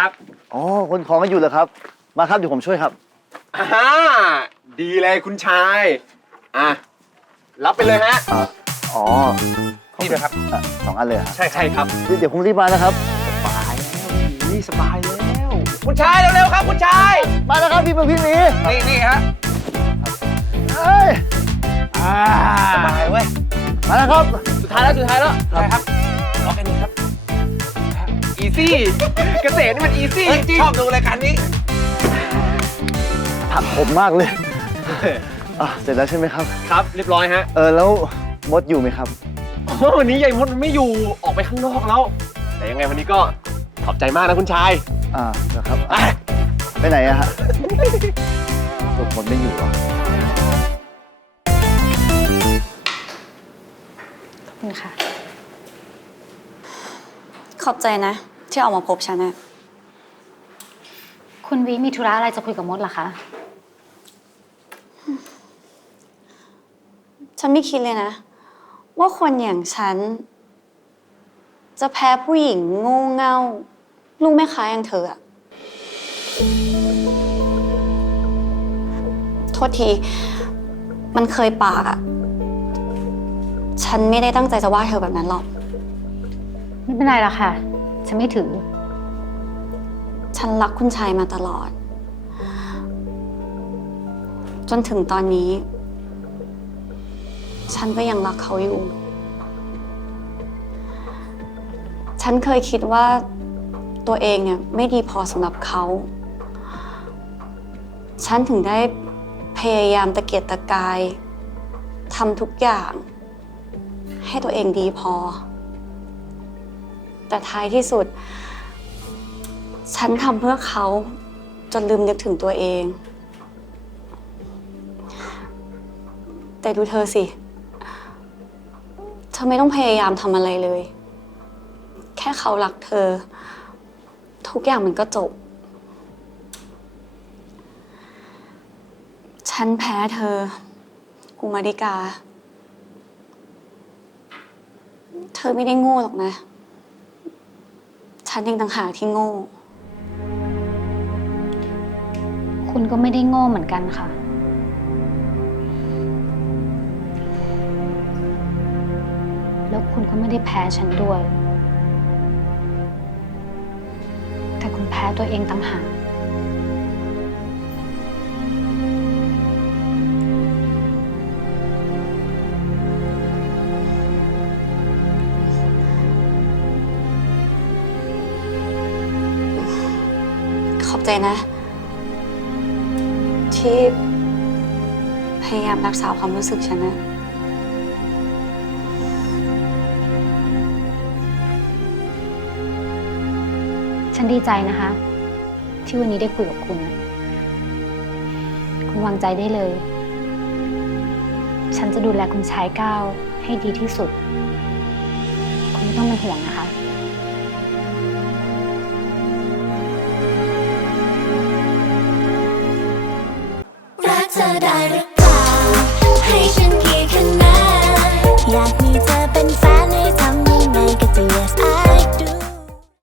ครับอ๋อคนของกันอยู่เหรอครับ มาครับเดี๋ยวผมช่วยครับอ่าดีเลยคุณชาย อะ รับไปเลยฮะ อ่าอ๋อนี่เลยครับ อะสองอันเลยเหรอใช่ใช่ครับเดี๋ยวเดี๋ยวผมรีบมานะครับสบายแล้วนี่สบายแล้ว คุณชายเร็วๆครับ คุณชาย มาแล้วครับพี่เป็นพี่หมีนี่นี่ฮะเอ้ยอ่าสบายเว้ยมาแล้วครับ สุดท้ายแล้วสุดท้ายแล้วใช่ครับล็อกอันนี้ครับ อีซี่เกษตรนี่มันอีซี่จริงชอบดูรายการนี้ถักผมมากเลยอะเสร็จแล้วใช่ไหมครับ ครับ เรียบร้อยฮะเออแล้วมดอยู่ไหมครับ โอ้วันนี้ยายมดไม่อยู่ออกไปข้างนอกแล้ว แต่ยังไงวันนี้ก็ขอบใจมากนะคุณชายอ่าเหรอครับอะไปไหนอะฮะตกมดไม่อยู่เหรอขอบคุณค่ะ ขอบใจนะ ที่ออกมาพบฉันนะคุณวิมีธุระอะไรจะคุยกับมดเหรอคะ ฉันไม่คิดเลยนะ ว่าคนอย่างฉัน จะแพ้ผู้หญิงโง่เง่า ลูกแม่ค้าอย่างเธออะโทษที มันเคยปากอะฉันไม่ได้ตั้งใจจะว่าเธอแบบนั้นหรอก ไม่เป็นไรหรอกค่ะ ฉันไม่ถือ ฉันรักคุณชายมาตลอด จนถึงตอนนี้ ฉันก็ยังรักเขาอยู่ ฉันเคยคิดว่าตัวเองเนี่ยไม่ดีพอสำหรับเขา ฉันถึงได้พยายามตะเกียกตะกายทำทุกอย่าง ให้ตัวเองดีพอ แต่ท้ายที่สุด ฉันทำเพื่อเขาจนลืมนึกถึงตัวเอง แต่ดูเธอสิ เธอไม่ต้องพยายามทำอะไรเลย แค่เขารักเธอ ทุกอย่างมันก็จบ ฉันแพ้เธอกุมาริกา เธอไม่ได้โง่หรอกนะ ฉันเองต่างหากที่โง่ คุณก็ไม่ได้โง่เหมือนกันค่ะ แล้วคุณก็ไม่ได้แพ้ฉันด้วย แต่คุณแพ้ตัวเองต่างหาก ขอบใจนะ ที่พยายามรักษาความรู้สึกฉันนะฉันดีใจนะคะ ที่วันนี้ได้คุยกับคุณนะคุณวางใจได้เลย ฉันจะดูแลคุณชายก้าวให้ดีที่สุด คุณไม่ต้องเป็นห่วงนะคะ